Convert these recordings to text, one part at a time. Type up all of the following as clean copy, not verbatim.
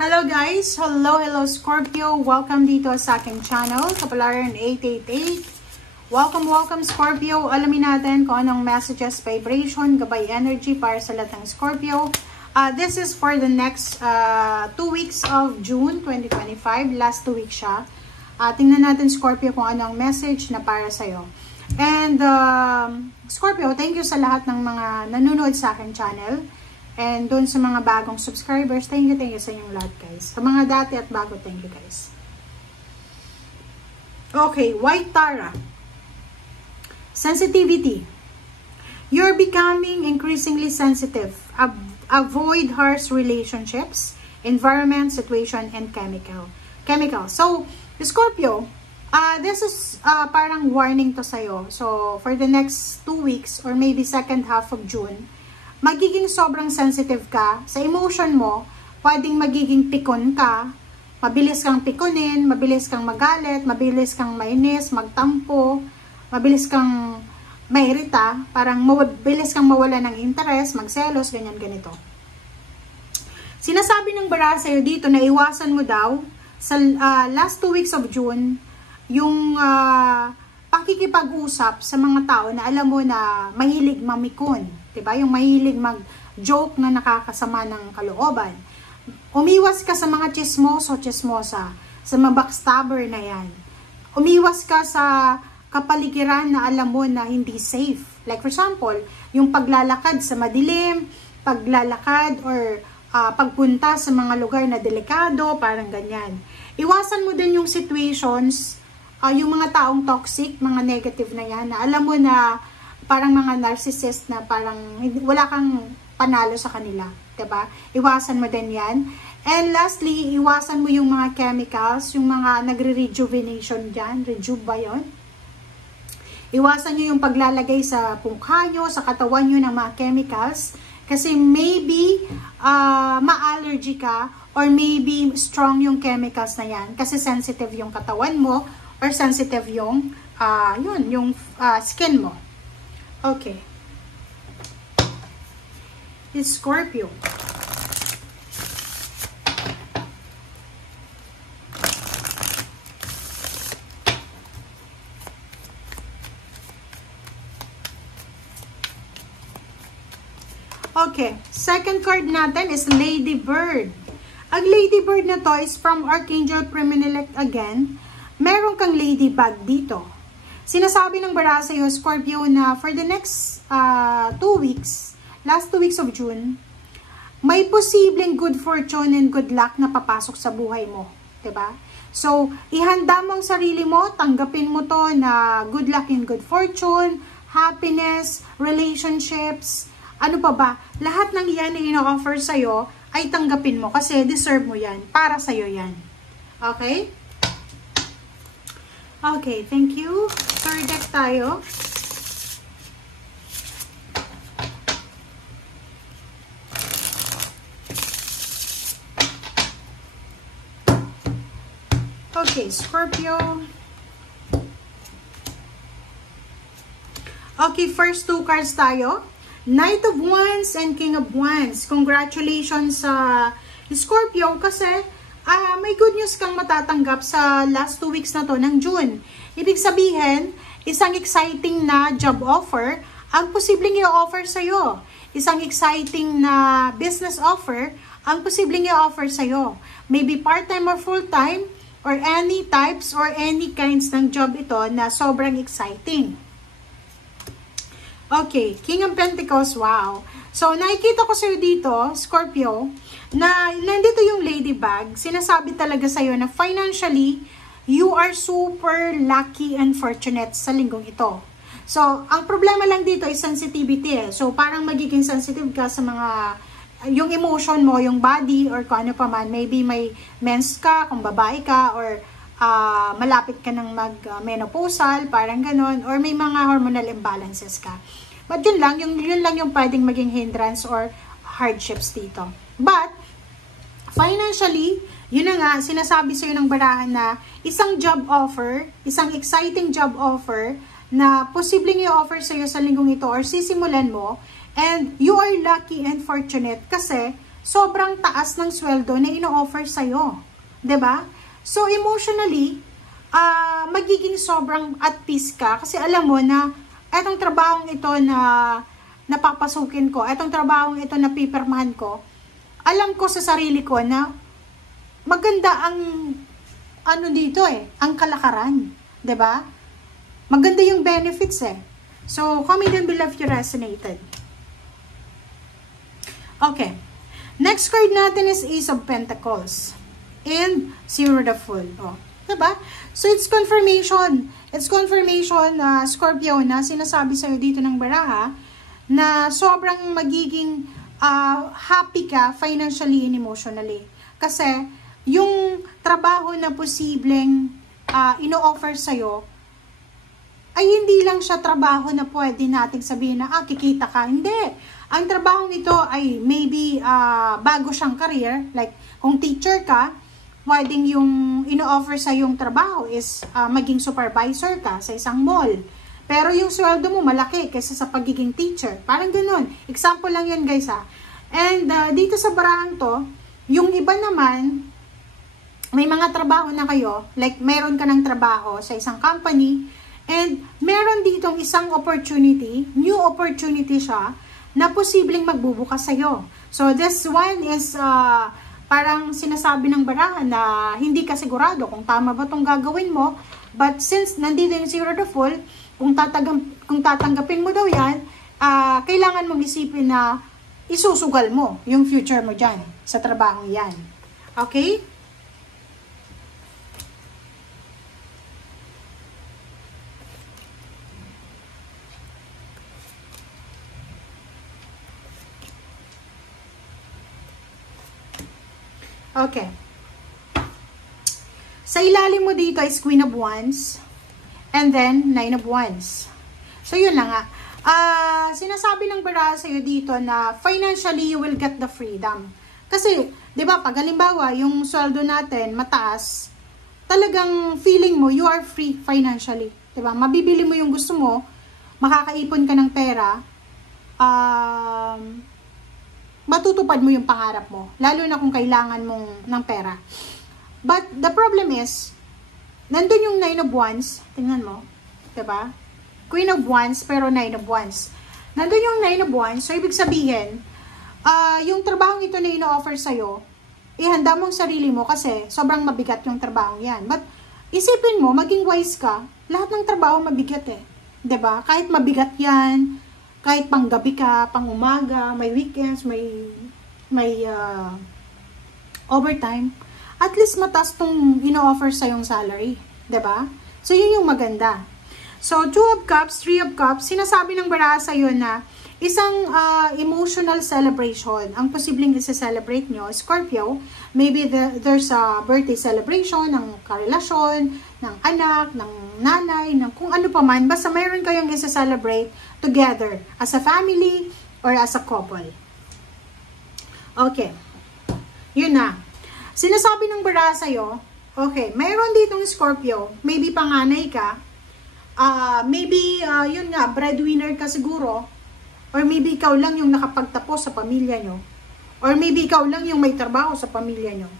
Hello guys! Hello Scorpio! Welcome dito sa aking channel, Kapalaran 888. Welcome Scorpio! Alamin natin kung anong messages, vibration, gabay energy para sa lahat ng Scorpio. This is for the next 2 weeks of June 2025. Last 2 weeks siya. Tingnan natin Scorpio kung anong message na para sa'yo. And Scorpio, thank you sa lahat ng mga nanonood sa aking channel. And doon sa mga bagong subscribers, thank you sa inyong lahat guys. Sa mga dati at bago, thank you guys. Okay, White Tara. Sensitivity. You're becoming increasingly sensitive. Avoid harsh relationships, environment, situation, and chemical. So, Scorpio, this is parang warning to sa'yo. So, for the next 2 weeks or maybe second half of June, magiging sobrang sensitive ka sa emotion mo, pwedeng magiging pikon ka, mabilis kang pikunin, mabilis kang magalit, mabilis kang mainis, magtampo, mabilis kang mairita, parang mabilis kang mawala ng interes, magselos, ganito. Sinasabi ng bara sa'yo dito na iwasan mo daw sa last 2 weeks of June, yung pakikipag-usap sa mga tao na alam mo na mahilig mamikon. Diba? Yung mahilig mag-joke na nakakasama ng kalooban. Umiwas ka sa mga chismosa, sa mga backstabber na yan. Umiwas ka sa kapaligiran na alam mo na hindi safe. Like for example, yung paglalakad sa madilim, paglalakad or pagpunta sa mga lugar na delikado, parang ganyan. Iwasan mo din yung situations, yung mga taong toxic, mga negative na yan, na alam mo na parang mga narcissist na parang wala kang panalo sa kanila, diba? Iwasan mo din yan. And lastly, iwasan mo yung mga chemicals, yung mga nagre-rejuvenation dyan. Rejuve ba yun? Iwasan nyo yung paglalagay sa mukha nyo, sa katawan nyo ng mga chemicals. Kasi maybe ma-allergy ka or maybe strong yung chemicals na yan. Kasi sensitive yung katawan mo or sensitive yung, skin mo. Okay. It's Scorpio. Okay. Second card natin is Lady Bird. Ang Lady Bird na to is from Archangel Priminelect again. Meron kang ladybug dito. Sinasabi ng bara sa'yo, Scorpio, na for the next 2 weeks, last 2 weeks of June, may posibleng good fortune and good luck na papasok sa buhay mo. Diba? So, ihanda mo ang sarili mo, tanggapin mo to na good luck and good fortune, happiness, relationships, ano pa ba? Lahat ng yan na ino-offer sa'yo ay tanggapin mo kasi deserve mo yan. Para sa'yo yan. Okay? Okay, thank you. Third deck tayo. Okay, Scorpio. Okay, first 2 cards tayo. Knight of Wands and King of Wands. Congratulations sa Scorpio kasi may good news kang matatanggap sa last 2 weeks na to ng June. Ibig sabihin, isang exciting na job offer ang posibleng i-offer sa'yo. Isang exciting na business offer ang posibleng i-offer sa'yo. Maybe part-time or full-time or any types or any kinds ng job ito na sobrang exciting. Okay, King of Pentacles, wow. So, nakikita ko sa'yo dito, Scorpio, na nandito yung ladybug, sinasabi talaga sa'yo na financially, you are super lucky and fortunate sa linggong ito. So, ang problema lang dito is sensitivity eh. So, parang magiging sensitive ka sa mga, yung emotion mo, yung body, or kung ano pa man, maybe may mens ka, kung babae ka, or malapit ka ng mag-menopausal, parang ganon, or may mga hormonal imbalances ka. But yun lang yung pwedeng maging hindrance or hardships dito. But, financially, yun na nga, sinasabi sa'yo ng barahan na isang job offer, isang exciting job offer na posibleng i-offer sa'yo sa linggong ito or sisimulan mo, and you are lucky and fortunate kasi sobrang taas ng sweldo na ino-offer sa'yo. 'Di ba? So, emotionally, magiging sobrang at peace ka kasi alam mo na etong trabahong ito na napapasukin ko, etong trabahong ito na pipirmahan ko, alam ko sa sarili ko na maganda ang ano dito ang kalakaran, 'di ba? Maganda yung benefits So, comment down below if you resonated. Okay. Next card natin is Ace of Pentacles and Zero the Fool. Diba? So, it's confirmation. It's confirmation, Scorpio, na sinasabi sa'yo dito ng baraha na sobrang magiging happy ka financially and emotionally. Kasi, yung trabaho na posibleng ino-offer sa'yo, ay hindi lang siya trabaho na pwede nating sabihin na, kikita ka. Hindi. Ang trabaho nito ay maybe bago siyang career. Like, kung teacher ka, pwedeng yung ino-offer sa yung trabaho is maging supervisor ka sa isang mall. Pero yung sweldo mo malaki kaysa sa pagiging teacher. Parang ganun. Example lang yun, guys, And dito sa barahan to, yung iba naman, may mga trabaho na kayo, like meron ka ng trabaho sa isang company, and meron ditong isang opportunity, new opportunity siya, na posibleng magbubukas sa'yo. So, this one is parang sinasabi ng barahan na hindi ka sigurado kung tama ba itong gagawin mo. But since nandito yung Zero the Fool, kung tatanggapin mo daw yan, kailangan mong isipin na isusugal mo yung future mo dyan sa trabahong yan. Okay? Okay. Sa ilalim mo dito is Queen of Wands and then Nine of Wands. So, yun lang nga. Sinasabi ng baraha sa'yo dito na financially you will get the freedom. Kasi, di ba, pag halimbawa, yung sweldo natin mataas, talagang feeling mo you are free financially. Di ba? Mabibili mo yung gusto mo, makakaipon ka ng pera, matutupad mo yung pangarap mo. Lalo na kung kailangan mong ng pera. But the problem is, nandun yung Nine of Wands. Tingnan mo. Diba? Queen of Wands, pero Nine of Wands. Nandun yung Nine of Wands. So, ibig sabihin, yung trabahong ito na ino-offer sa'yo, ihanda mong sarili mo kasi sobrang mabigat yung trabahong yan. But, isipin mo, maging wise ka, lahat ng trabaho mabigat Diba? Kahit mabigat yan, kahit pang gabi ka, pang umaga, may weekends, may overtime, at least mataas tong ino-offer sa yung salary. 'Di ba? So, yun yung maganda. So, 2 of Cups, 3 of Cups, sinasabi ng baraha sa'yo na isang emotional celebration ang posibleng isa-celebrate nyo, Scorpio. Maybe there's a birthday celebration ng karelasyon, ng anak, ng nanay, ng kung ano pa man. Basta mayroon kayong isa-celebrate together as a family or as a couple. Okay. Yun na. Sinasabi ng baraha sa'yo, okay, mayroon ditong Scorpio, maybe panganay ka, maybe, yun nga, breadwinner ka siguro, or maybe ikaw lang yung nakapagtapos sa pamilya nyo, or maybe ikaw lang yung may trabaho sa pamilya nyo.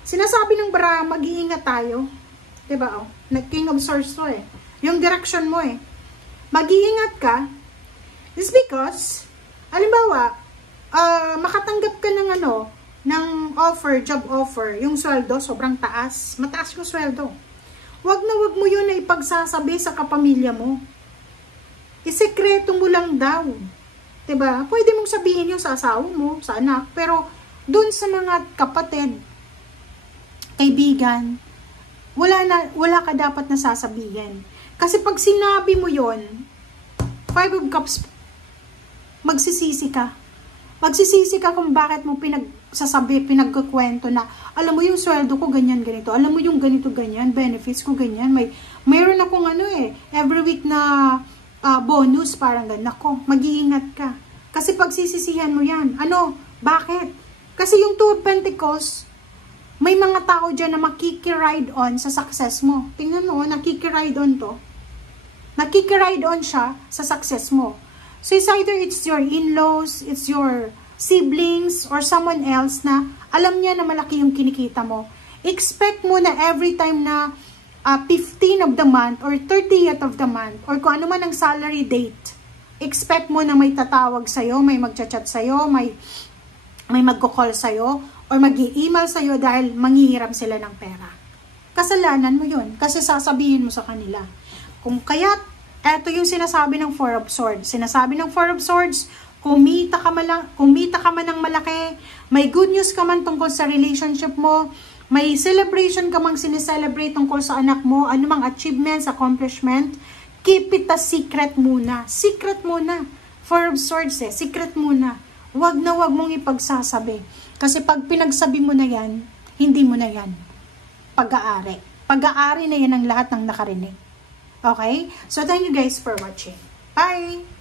Sinasabi ng baraha, mag-iingat tayo. Diba, King of Swords to yung direction mo mag-iingat ka, is because, halimbawa, makatanggap ka ng ng offer, job offer, yung sweldo, sobrang taas. Mataas yung sweldo. Wag na wag mo yun na ipagsasabi sa kapamilya mo. Isekreto mo lang daw. Diba? Pwede mong sabihin yung sa asawa mo, sa anak, pero dun sa mga kapatid, kaibigan, wala ka dapat na sasabihin. Kasi pag sinabi mo yon, 5 of Cups, magsisisi ka. Magsisisi ka kung bakit mo pinagkukwento na, alam mo yung sweldo ko ganyan, ganito. Alam mo yung ganito, ganyan. Benefits ko ganyan. Mayroon akong every week na bonus, parang ganyan. Ako, mag-iingat ka. Kasi pagsisisihan mo yan. Bakit? Kasi yung 2 of Pentacles, may mga tao dyan na makikiride on sa success mo. Tingnan mo, nakikiride on to. Nakikiride on siya sa success mo. So, it's either it's your in-laws, it's your siblings or someone else na alam niya na malaki yung kinikita mo. Expect mo na every time na 15 of the month or 30th of the month or kung ano man ang salary date, expect mo na may tatawag sa'yo, may magchat-chat sa'yo, may magko-call sa'yo or mag-i-email sa'yo dahil manghihiram sila ng pera. Kasalanan mo yun kasi sasabihin mo sa kanila. Kung kaya, eto yung sinasabi ng Four of Swords. Sinasabi ng Four of Swords, kumita ka man ng malaki, may good news ka man tungkol sa relationship mo, may celebration ka mang sineselebrate tungkol sa anak mo, anumang achievements, accomplishment, keep it a secret muna. Secret muna. Four of Swords secret muna. Wag na wag mong ipagsasabi. Kasi pag pinagsabi mo na yan, hindi mo na yan pag-aari. Pag-aari na yan ang lahat ng nakarinig. Okay? So, thank you guys for watching. Bye!